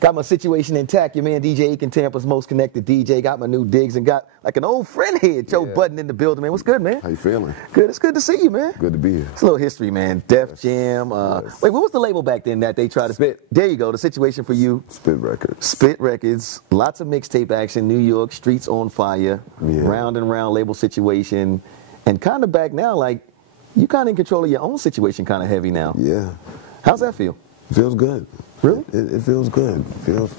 Got my situation intact. Your man DJ Ekin, Tampa's most connected DJ. Got my new digs and got like an old friend here, Joe Budden in the building, man. What's good, man? How you feeling? Good. It's good to see you, man. Good to be here. It's a little history, man. Def Jam. Yes. Wait, what was the label back then that they tried to Spit. There you go. The situation for you. Spit Records. Spit Records. Lots of mixtape action. New York, Streets on Fire. Yeah. Round and round label situation. And kind of back now, like, you kind of in control of your own situation kind of heavy now. Yeah. How's that feel? Feels good. Really? It feels good. It feels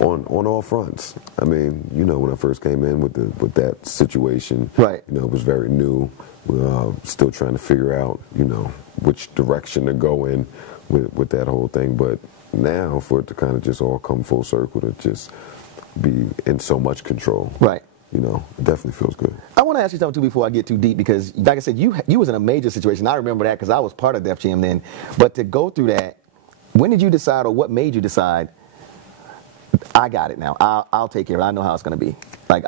on all fronts. I mean, you know, when I first came in with that situation, right? You know, it was very new. We're still trying to figure out, you know, which direction to go in with that whole thing. But now, for it to kind of just all come full circle, to just be in so much control, right? You know, it definitely feels good. I want to ask you something, too, before I get too deep, because, like I said, you was in a major situation. I remember that because I was part of Def Jam then. But to go through that, when did you decide, or what made you decide, I got it now, I'll take care of it, I know how it's going to be? Like,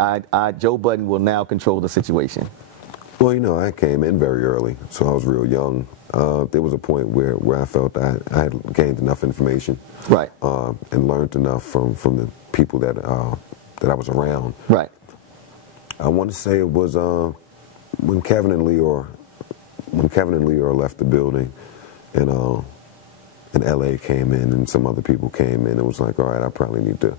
Joe Budden will now control the situation. Well, you know, I came in very early, so I was real young. There was a point where I felt I had gained enough information, right, and learned enough from the people that I was around. Right. I want to say it was when Kevin and Leor left the building, and LA came in, and some other people came in. It was like, all right, I probably need to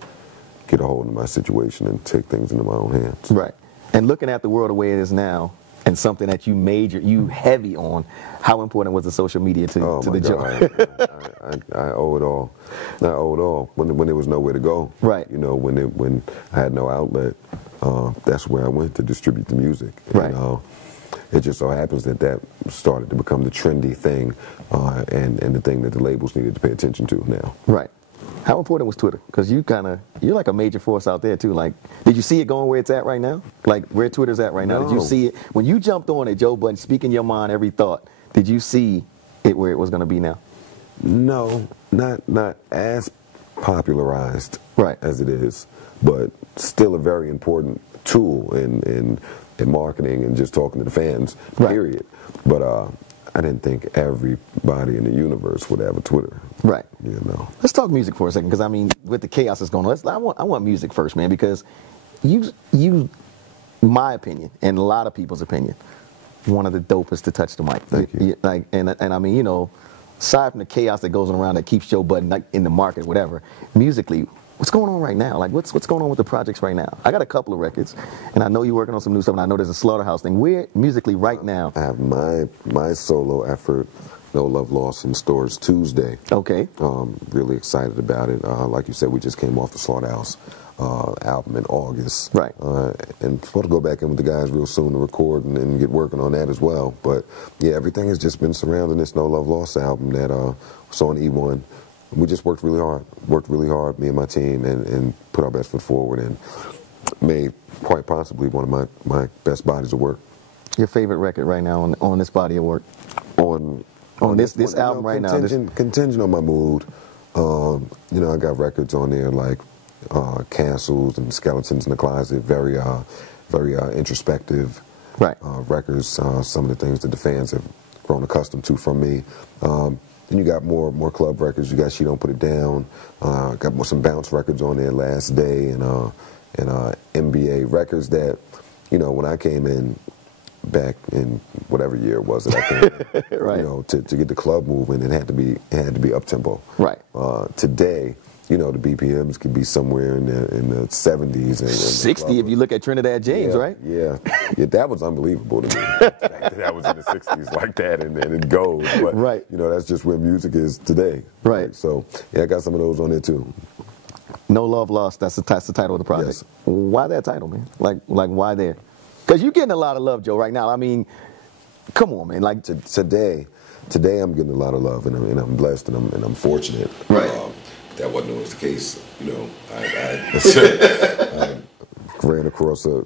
get a hold of my situation and take things into my own hands. Right. And looking at the world the way it is now, and something that you heavy on, how important was the social media to the job? I owe it all. I owe it all. When there was nowhere to go. Right. You know, when I had no outlet, that's where I went to distribute the music. Right. And, it just so happens that started to become the trendy thing, and the thing that the labels needed to pay attention to now. Right. How important was Twitter? Because you're like a major force out there too. Like, did you see it going where it's at right now? Like where Twitter's at right now? No. Did you see it when you jumped on it, Joe Budden, speaking your mind, every thought? Did you see it where it was going to be now? No, not as popularized, right, as it is, but still a very important tool in marketing and just talking to the fans, period. Right. But I didn't think everybody in the universe would have a Twitter. Right. You know. Let's talk music for a second, because I mean, with the chaos that's going on, I want music first, man, because you, my opinion, and a lot of people's opinion, one of the dopest to touch the mic. Thank you. Like, and I mean, you know, aside from the chaos that goes around that keeps Joe Budden like, in the market, whatever, musically, what's going on right now? Like, what's going on with the projects right now? I got a couple of records, and I know you're working on some new stuff, and I know there's a Slaughterhouse thing. Where musically right now? I have my solo effort, No Love Lost, in stores Tuesday. Okay. Really excited about it. Like you said, we just came off the Slaughterhouse album in August. Right. And supposed to go back in with the guys real soon to record and get working on that as well. But yeah, everything has just been surrounding this No Love Lost album that was on E1. We just worked really hard, me and my team, and put our best foot forward, and made quite possibly one of my best bodies of work. Your favorite record right now on this body of work? On this album right now? Contingent on my mood. You know, I got records on there like Cancels and Skeletons in the Closet, very introspective records, some of the things that the fans have grown accustomed to from me. Then you got more club records. You got She Don't Put It Down. Got some bounce records on there, Last Day, and NBA records that, you know, when I came in back in whatever year it was that I came in, right. You know, to get the club moving, it had to be up tempo. Right. Today, you know, the BPMs could be somewhere in the 70s and 60 if you look at Trinidad James, right? Yeah, that was unbelievable to me. The fact that was in the 60s like that, and it goes. But, right. You know, that's just where music is today. Right. So, yeah, I got some of those on there too. No Love Lost, that's the title of the project. Yes. Why that title, man? Like why there? Because you're getting a lot of love, Joe, right now. I mean, come on, man. Like today I'm getting a lot of love, and I'm blessed, and I'm fortunate. Right. That wasn't always the case, you know. I ran across a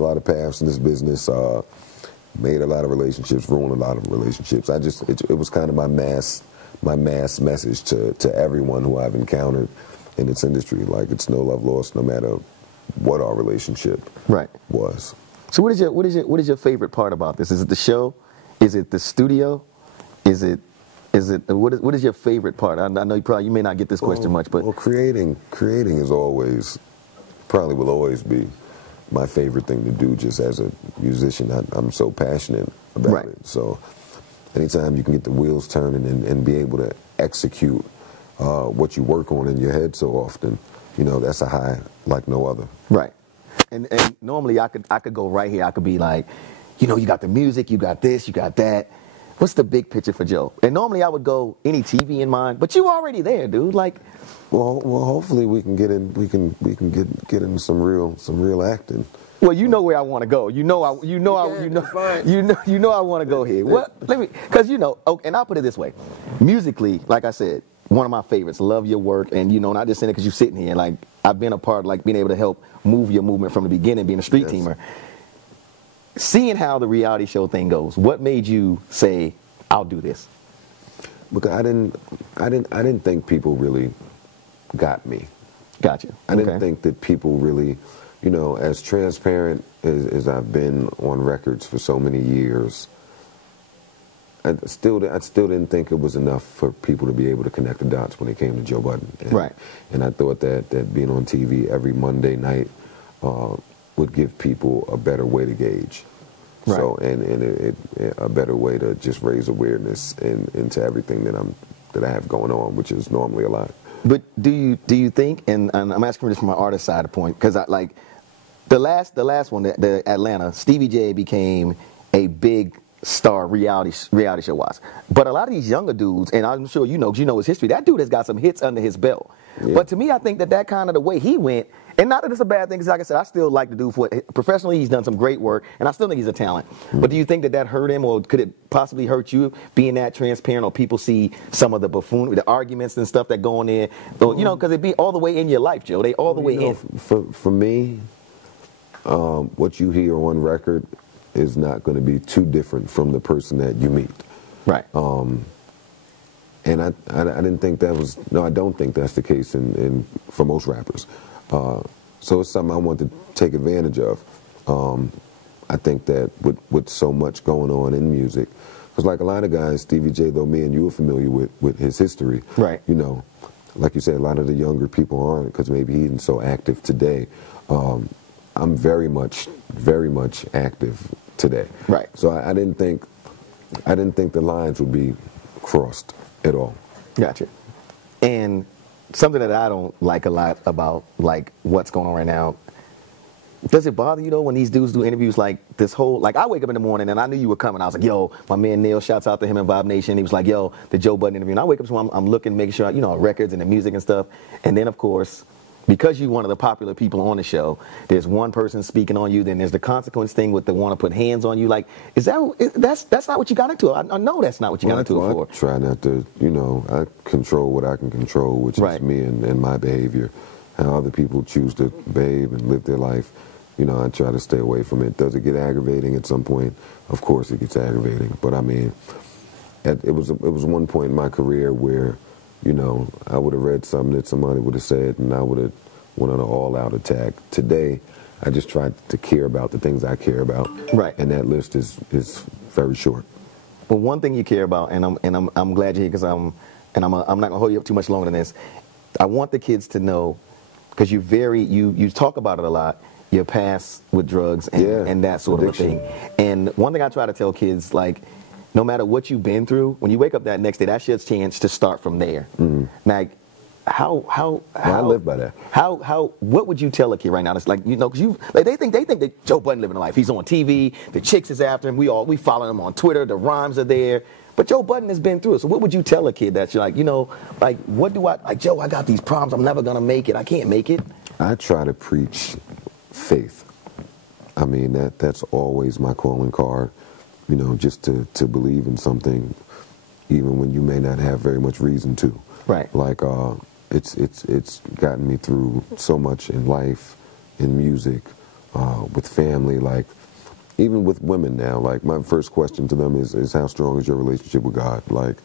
lot of paths in this business, made a lot of relationships, ruined a lot of relationships. It was kind of my mass message to everyone who I've encountered in this industry. Like, it's no love lost, no matter what our relationship was. So what is your favorite part about this? Is it the show? Is it the studio? Is it What is your favorite part? I know you may not get this question much, but creating is always, probably will always be my favorite thing to do. Just as a musician, I'm so passionate about it. So anytime you can get the wheels turning and be able to execute what you work on in your head so often, you know, that's a high like no other. Right. And normally I could go right here. I could be like, you know, you got the music, you got this, you got that. What's the big picture for Joe? And normally I would go any TV in mind, but you already there, dude. Like, well, hopefully we can get in. We can get into some real acting. Well, you know where I want to go. You know I want to go here. What? Because and I'll put it this way, musically, like I said, one of my favorites. Love your work, and not just saying it because you're sitting here. Like I've been a part, like being able to help move your movement from the beginning, being a street teamer. Seeing how the reality show thing goes, what made you say, "I'll do this"? Because I didn't think people really got me. Gotcha. I didn't think that people really, as transparent as I've been on records for so many years, I still didn't think it was enough for people to be able to connect the dots when it came to Joe Budden. And I thought that being on TV every Monday night would give people a better way to gauge. So and a better way to just raise awareness into everything that I have going on, which is normally a lot. But do you think, and I'm asking this from my artist side of the point, because I like the last one, the Atlanta, Stevie J became a big star reality show wise. But a lot of these younger dudes, and I'm sure you know his history, that dude has got some hits under his belt. Yeah. But to me, I think that kind of the way he went, and not that it's a bad thing, because like I said, I still like to do professionally, he's done some great work, and I still think he's a talent. But do you think that hurt him, or could it possibly hurt you being that transparent, or people see some of the arguments and stuff that go on there? Because it be all the way in your life, Joe. They all the way in. For me, what you hear on record is not going to be too different from the person that you meet. Right. And I didn't think that was, I don't think that's the case for most rappers. So it's something I want to take advantage of. I think that with so much going on in music, because like a lot of guys, Stevie J, though me and you are familiar with his history. Right. Like you say, a lot of the younger people aren't, because maybe he isn't so active today. I'm very much active today. Right. So I didn't think the lines would be crossed at all. Gotcha. And something that I don't like a lot about like what's going on right now, does it bother you though when these dudes do interviews like this whole, like I wake up in the morning and I knew you were coming, I was like, yo, my man Neil, shouts out to him and Vibe Nation, he was like, yo, the Joe Budden interview, and I wake up, so I'm looking, making sure, records and the music and stuff, and then of course, because you're one of the popular people on the show, there's one person speaking on you, then there's the consequence thing with the want to put hands on you. Like, that's not what you got into it. I know that's not what you got into it for. I try not to, I control what I can control, which is me and my behavior. How other people choose to behave and live their life, I try to stay away from it. Does it get aggravating at some point? Of course it gets aggravating. But I mean, it was one point in my career where, I would have read something that somebody would have said, and I would have went on an all-out attack. Today, I just try to care about the things I care about. Right. And that list is very short. Well, one thing you care about, and I'm glad you're here, because I'm not gonna hold you up too much longer than this. I want the kids to know, because you talk about it a lot, your past with drugs and that sort of thing. And one thing I try to tell kids, like, no matter what you've been through, when you wake up that next day, that's your chance to start from there. Like, how I live by that. What would you tell a kid right now? It's like, because they think that Joe Budden living a life. He's on TV, the chicks is after him, we follow him on Twitter, the rhymes are there. But Joe Budden has been through it. So what would you tell a kid that's like, what do Joe, I got these problems, I'm never gonna make it, I can't make it? I try to preach faith. I mean, that's always my calling card. Just to believe in something, even when you may not have very much reason to. Right. Like, it's gotten me through so much in life, in music, with family, like, even with women now. Like, my first question to them is how strong is your relationship with God? Like,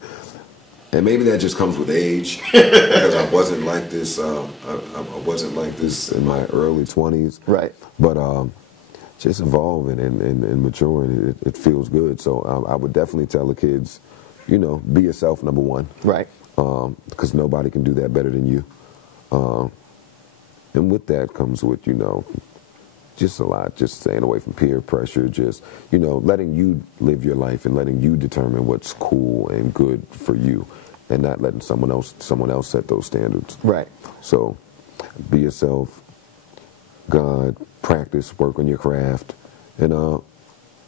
and maybe that just comes with age, because I wasn't like this. I wasn't like this in my early 20s. Right. But just evolving and maturing, it feels good. So I would definitely tell the kids, you know, be yourself, number one. Right. Because nobody can do that better than you. And with that comes with, you know, just a lot, just staying away from peer pressure, just, you know, letting you live your life and letting you determine what's cool and good for you, and not letting someone else set those standards. Right. So be yourself, God, practice, work on your craft, and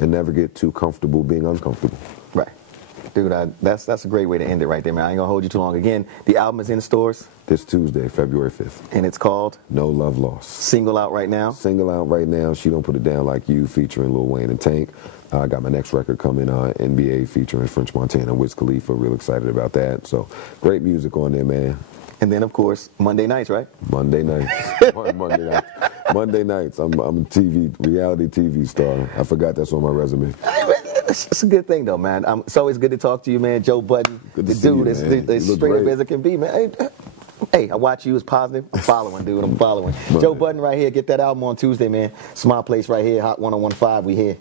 never get too comfortable being uncomfortable. Right. Dude, that's a great way to end it right there, man. I ain't gonna hold you too long. Again, the album is in the stores. This Tuesday, February 5th. And it's called? No Love Lost. Single out right now? Single out right now. She Don't Put It Down Like You, featuring Lil Wayne and Tank. I got my next record coming, NBA, featuring French Montana, Wiz Khalifa. Real excited about that. So, great music on there, man. And then, of course, Monday nights, right? Monday nights. Monday nights. Monday nights. I'm a reality TV star. I forgot that's on my resume. It's a good thing, though, man. It's always good to talk to you, man. Joe Budden, the dude is straight up as it can be, man. Hey, I watch you as positive. I'm following, dude. I'm following. Joe Budden right here. Get that album on Tuesday, man. It's MyPlace right here. Hot 101.5. We here.